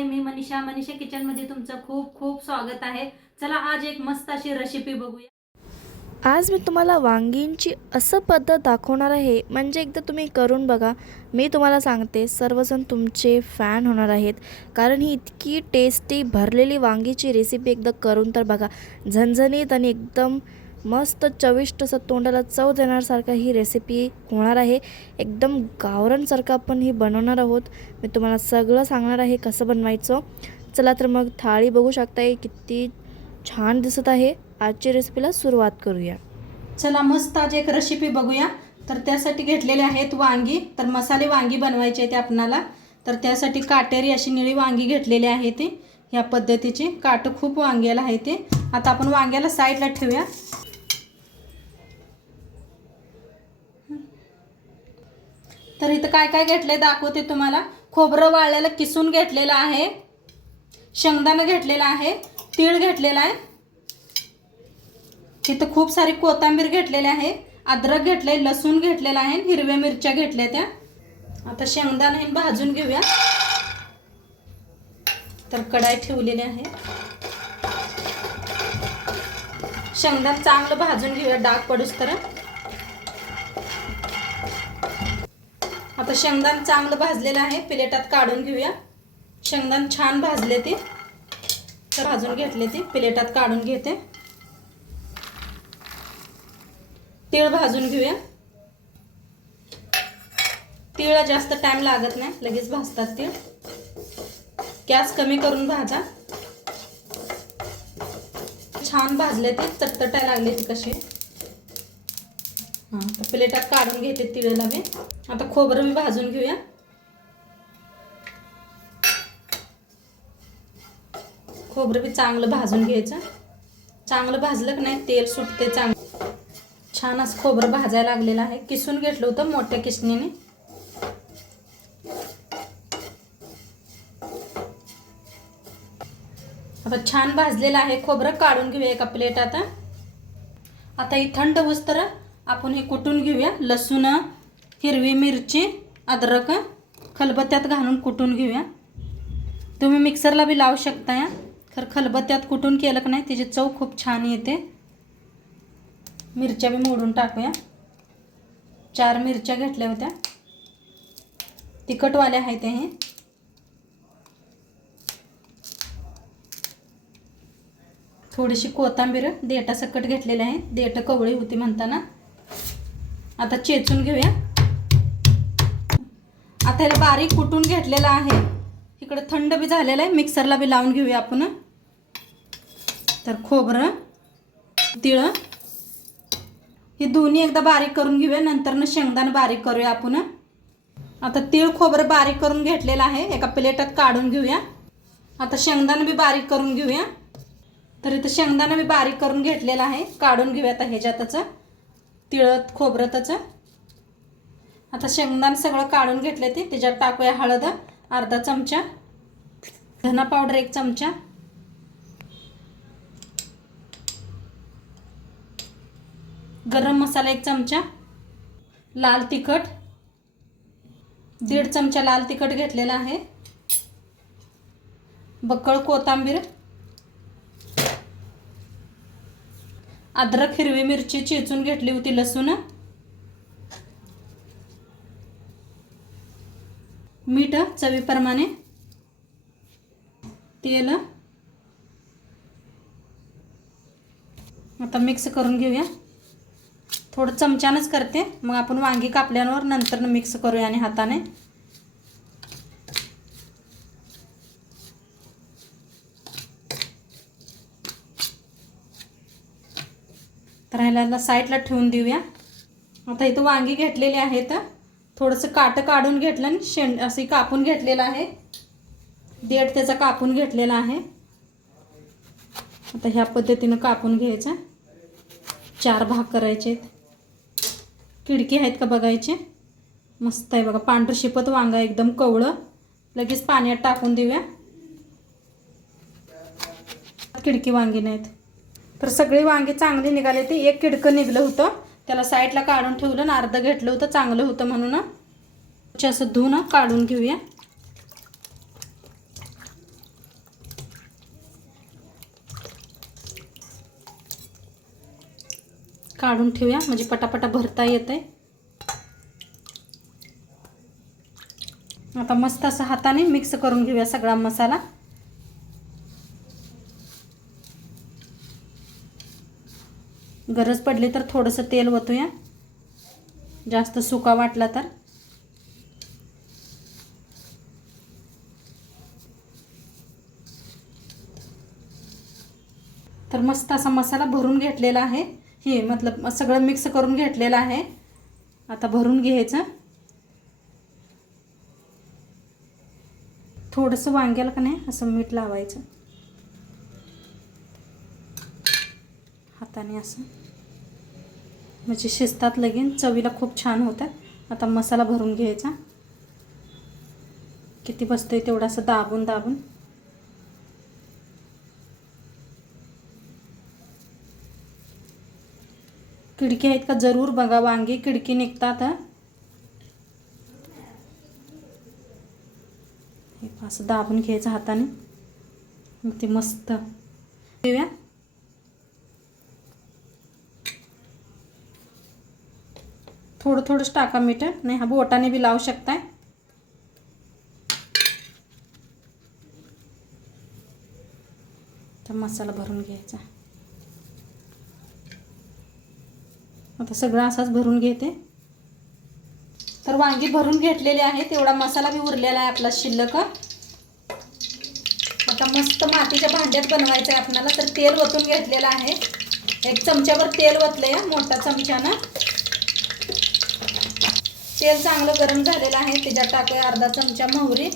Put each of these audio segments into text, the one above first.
नमस्ते, मी मनीषा किचनमध्ये तुमचं खूप खूप स्वागत आहे। चला आज एक मस्त अशी रेसिपी बघूया। आज मी तुम्हाला वांगींची असं पद्धत दाखवणार आहे, म्हणजे एकदा तुम्ही करून बघा। मी तुम्हाला सांगते सर्वजण तुमचे फॅन होणार आहेत, कारण ही इतकी टेस्टी भरलेली वांगीची रेसिपी एकदा करून तर बघा। झणझणीत आणि एकदम मस्त चविष्ट असं तोंडाला चव देण्यासारखं ही रेसिपी होणार आहे। एकदम गावरानसारखं आपण ही बनवणार आहोत। मी तुम्हाला सगळं सांगणार आहे कसं बनवायचं। चला तर मग थाळी बघू शकताय किती छान दिसत आहे। आजची रेसिपीला सुरुवात करूया। चला मस्त आज एक रेसिपी बघूया। तर त्यासाठी घेतलेले आहेत वांगी। तर मसाले वांगी बनवायचे आहेत आपणाला। तर त्यासाठी काटेरी अशी निळी वांगी घेतलेली आहे ती या पद्धतीची। काट खूप वांग्याला आहे ते। आता आपण वांग्याला साईडला ठेवूया। तर इथं काय काय घेतले दाखवते तुम्हाला। खोबरं वाळलेलं किसून घेतलेलं आहे, शेंगदाणा घेतलेला आहे, तीळ घेतलेला आहे, इथं खूप सारी कोथिंबीर घेतलेली आहे, अद्रक घेतले, लसूण घेतलेला आहे, हिरव्या मिरच्या घेतल्या त्या। आता शेंगदाणे भाजून घेऊया। तर कढाई ठेवलेली आहे, शेंगदाणे चांगलं भाजून घेऊया डाग पडूस तर। आता शेंगदाणे चांगलं भाजलेलं आहे, प्लेटात काढून घेऊया। शेंगदाणे छान भाजले ते, तर भाजून घेतले ते प्लेटात काढून घेते। तीळ भाजून घेऊया। तीळ जास्त टाइम लागत नाही, लगेच भाजतात तीळ। गॅस कमी करून भाजा। छान भाजले ते, चटचटायला लागले ते कसे। आता प्लेटात काढून घेते तीळला मी। आता खोबरं मी भाजून घेऊया। खोबरं बी चांगलं भाजून घ्यायचं। चांगलं भाजलं की नाही तेल सुटते चांगलं। छान असं खोबरं भाजायला लागलेलं आहे, किसून घेतलं होतं मोठ्या किसणीने। आता छान भाजलेलं आहे खोबरं, काढून घेऊया एका प्लेटात। आता ही थंड होस तर आपण हे कुटून घेऊया। लसूण, हिरवी मिरची, अद्रक खलबत्त्यात घालून कुटून घेऊया। तुम्ही मिक्सरला बी लावू शकता या, खर खलबत्त्यात कुटून केलं की नाही त्याची चव खूप छान येते। मिरच्या बी मोडून टाकूया। 4 मिरच्या घेतल्या होत्या, तिखटवाल्या आहेत हे। थोडीशी कोथिंबीर देठासकट घेतलेली आहे, देठ कवळी होती म्हणताना। आता चेचून घेऊया। आता हे बारीक कुटून घेतलेलं आहे, इकडे थंड बी झालेलं आहे, मिक्सरला बी लावून घेऊया आपण। तर खोबरं, तीळ हे दोन्ही एकदा बारीक करून घेऊया, नंतर शेंगदाणे बारीक करूया आपण। आता तीळ खोबरं बारीक करून घेतलेलं आहे, एका प्लेटात काढून घेऊया। आता शेंगदाणे बी बारीक करून घेऊया। तर इथं शेंगदाणे बी बारीक करून घेतलेला आहे, काढून घेऊया आता ह्याच्यातच तिळत खोबरतच। आता शेंगदाणे सगळं काढून घेतले ते, त्याच्यात टाकूया हळद अर्धा चमचा, धना पावडर 1 चमचा, गरम मसाला 1 चमचा, लाल तिखट 1.5 चमचा लाल तिखट घेतलेला आहे, बक्कळ कोथिंबीर, अद्रक हिरवी मिरची चेचून घेतली होती, लसूण, मीठ चवीप्रमाणे, तेल। आता मिक्स करून घेऊया। थोडं चमच्यानंच करते, मग आपण वांगी कापल्यावर नंतर मिक्स करूया आणि हाताने। तर ह्याला साईडला ठेवून देऊया। आता इथं वांगी घेतलेली आहेत, थोडंसं काट काढून घेतलं आणि असे कापून घेतलेलं आहे, देठ त्याचा कापून घेतलेला आहे। आता ह्या पद्धतीने कापून घ्यायचं, 4 भाग करायचे। खिडकी आहेत का बघायचे। मस्त आहे बघा, पांढरं शिपत वांगा एकदम कवळं। लगेच पाण्यात टाकून देऊया, खिडकी वांगी नाहीत। तर सगळी वांगी चांगली निघाले ते, एक खिडकं निघलं होतं, त्याला साईडला काढून ठेवलं आणि अर्ध घेतलं होतं, चांगलं होतं म्हणून। असं धुवून काढून घेऊया। काढून ठेवूया म्हणजे पटापटा भरता येते. आता मस्त असं हाताने मिक्स करून घेऊया सगळा मसाला. गरज पडली तर थोडंसं तेल ओतूया, जास्त सुका वाटला तर मस्त असा मसाला भरून घेतलेला आहे. हे मतलब सगळं मिक्स करून घेतलेलं आहे. आता भरून घ्यायचं. थोडंसं वांग्याला का नाही असं मीठ लावायचं हाताने असं, म्हणजे शिजतात लगेच, चवीला खूप छान होतात. आता मसाला भरून घ्यायचा. किती बसतोय तेवढं असं दाबून दाबून. खिडकी आहेत का जरूर बघा, वांगी खिडकी निघतात. हे असं दाबून घ्यायचं हाताने, मग ते मस्त घेऊया. थोडं थोडंच टाका मीठ, नाही हा बोटाने बी लावू शकताय. तर मसाला भरून घ्यायचा. आता सगळं असाच भरून घेते. तर वांगी भरून घेतलेली आहे, तेवढा मसाला बी उरलेला आहे आपला शिल्लक. आता मस्त मातीच्या भांड्यात बनवायचं आहे आपल्याला. तर तेल ओतून घेतलेलं आहे, 1 चमच्यावर तेल ओतलंय मोठ्या चमच्यानं. तेल चांगलं गरम झालेलं आहे, त्याच्यात टाकूया अर्धा चमचा मोहरी,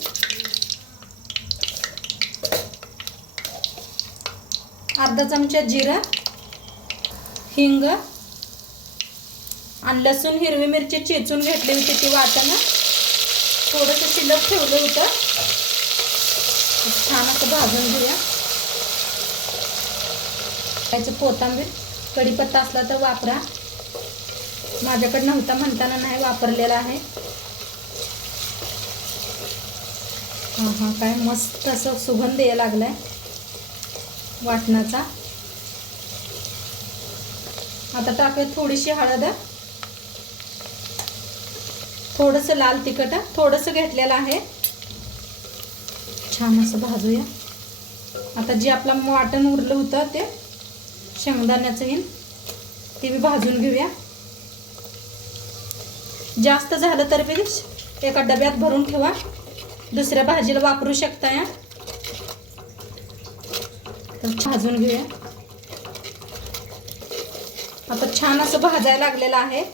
अर्धा चमचा जिरं, हिंग आणि लसूण हिरवी मिरची चेचून घेतली होती ती वाटणं थोडंसं शिल्लक ठेवलं होतं. छान असं भाजून घेऊया. त्याचं कोथिंबीर, कढीपत्ता असला तर वापरा, माझ्याकडे नव्हता म्हणताना नाही वापरलेला आहे. हा काय मस्त असं सुगंध यायला लागलाय वाटणाचा. आता टाकूया थोडीशी हळद, थोडंसं लाल तिखट थोडंसं घेतलेलं आहे. छान असं भाजूया. आता जे आपलं वाटण उरलं होतं ते शेंगदाण्याचं येईल ते बी भाजून घेऊया. जास्त झालं तर बी एका डब्यात भरून ठेवा, दुसऱ्या भाजीला वापरू शकता या. तर भाजून घेऊया. आता छान असं भाजायला लागलेलं आहे.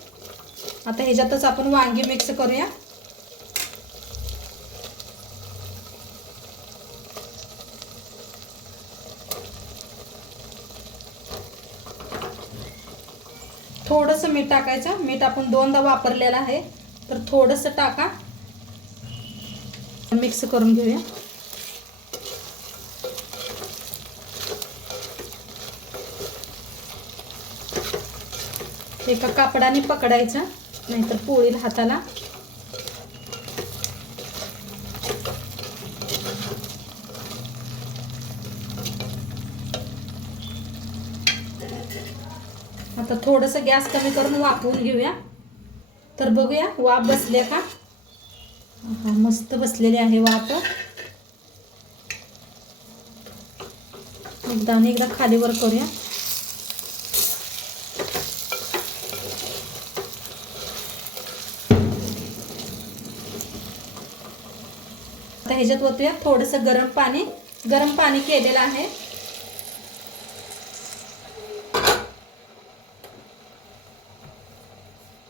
आता ह्याच्यातच आपण वांगी मिक्स करूया. थोडंसं मीठ टाकायचं. मीठ आपण 2दा वापरलेलं आहे, तर थोडंसं टाका. मिक्स करून घेऊया. एका कापडाने पकडायचं, नाहीतर पोळीला हाताला. आता थोडंसं गॅस कमी करून वाफवून घेऊया. तर बघूया वाफ बसले का. हा मस्त बसलेली आहे वाफ. एकदा खालीवर करूया. आता ह्याच्यात ओतूया थोडंसं गरम पाणी केलेलं आहे.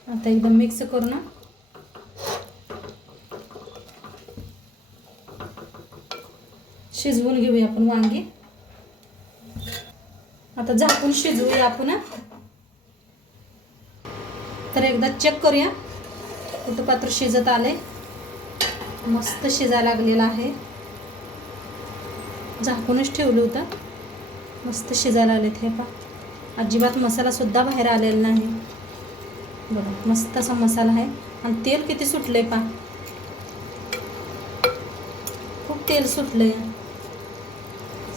आता एकदम मिक्स करू ना. शिजवून घेऊया आपण वांगी. आता झाकून शिजवूया आपण. तर एकदा चेक करूया कुठं पात्र शिजत आले. मस्त शिजायला लागलेला आहे. झाकूनच ठेवलं होतं, मस्त शिजायला आले. हे पहा अजिबात मसाला सुद्धा बाहेर आलेला नाही. बघा मस्त असा मसाला आहे आणि तेल किती सुटलंय पहा. खूप तेल सुटलंय.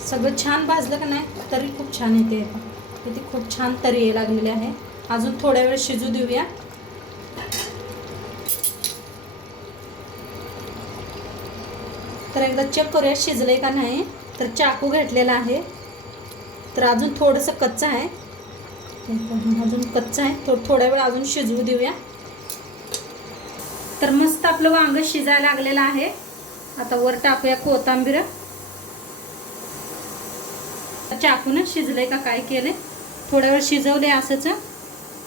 सगळं छान भाजलं का नाही तरी खूप छान येते. किती खूप छान तरी यायला लागलेले आहे. अजून थोड्या वेळ शिजू देऊया. तर एकदा चेक करूया शिजलंय का नाही. तर चाकू घेतलेला आहे. तर अजून थोडंसं कच्चं आहे, अजून कच्चं आहे. थोड्या वेळ अजून शिजवू देऊया. तर मस्त आपलं वांग शिजायला लागलेलं आहे. आता वर टाकूया कोथिंबीर. चाकून शिजलंय का काय केलंय, थोड्या वेळ शिजवले असंच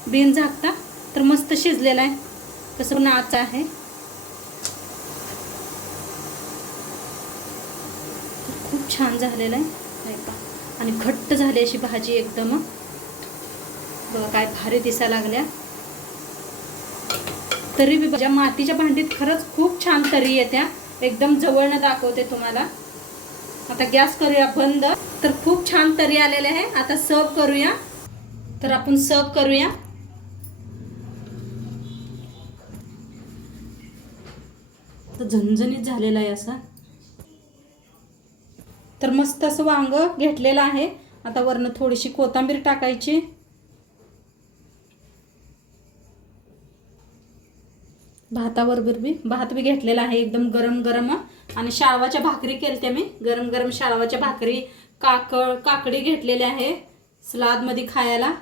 बिन झाकता. तर मस्त शिजलेलं आहे. तसं नाच आहे. खूप छान झालेलं आहे आणि घट्ट झाली अशी भाजी एकदम. बघा काय भारी दिसायला लागल्या. तरी बी ज्या मातीच्या भांडीत खरंच खूप छान तरी येत्या. एकदम जवळनं दाखवते तुम्हाला. आता गॅस करूया बंद. तर खूप छान तरी आलेले आहे. आता सर्व करूया. तर आपण सर्व करूया. तर झणझणीत झालेला आहे असा. तर मस्त असं वांग घेतलेलं आहे. आता वरनं थोडीशी कोथिंबीर टाकायची. भाताबरोबर बी भात बी घेतलेला आहे एकदम गरम गरम. आणि शाळवाच्या भाकरी केलत्या मी. गरम गरम शाळवाच्या भाकरी, काकडी घेतलेली आहे सलादमध्ये खायला.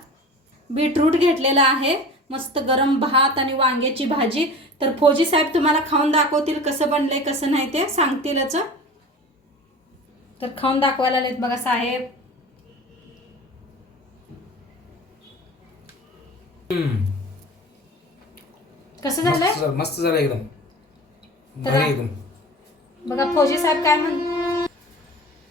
बीटरूट घेतलेला आहे. मस्त गरम भात आणि वांग्याची भाजी. तर फौजी साहेब तुम्हाला खाऊन दाखवतील कसं बनलंय कसं नाही ते सांगतीलच. तर खाऊन दाखवायला आलेत बघा साहेब. कसं झालंय? मस्त झालं एकदम. एकदम बघा फौजी साहेब काय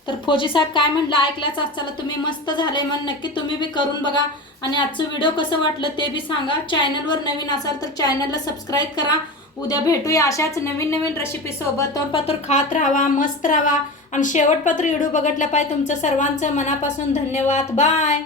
तर फौजी साहेब काय म्हणलं ऐकल्याच चला तुम्ही. मस्त झालंय म्हण नक्की तुम्ही बी करून बघा. आणि आजचं व्हिडिओ कसं वाटलं ते बी सांगा. चॅनलवर नवीन असाल तर चॅनलला सबस्क्राईब करा. उद्या भेटूया अशाच नवीन नवीन रेसिपी सोबत. तोंडपात्र खात राहा, मस्त राहा आणि शेवटपात्र व्हिडिओ बघितला पाहिजे. तुमचं सर्वांचं मनापासून धन्यवाद. बाय.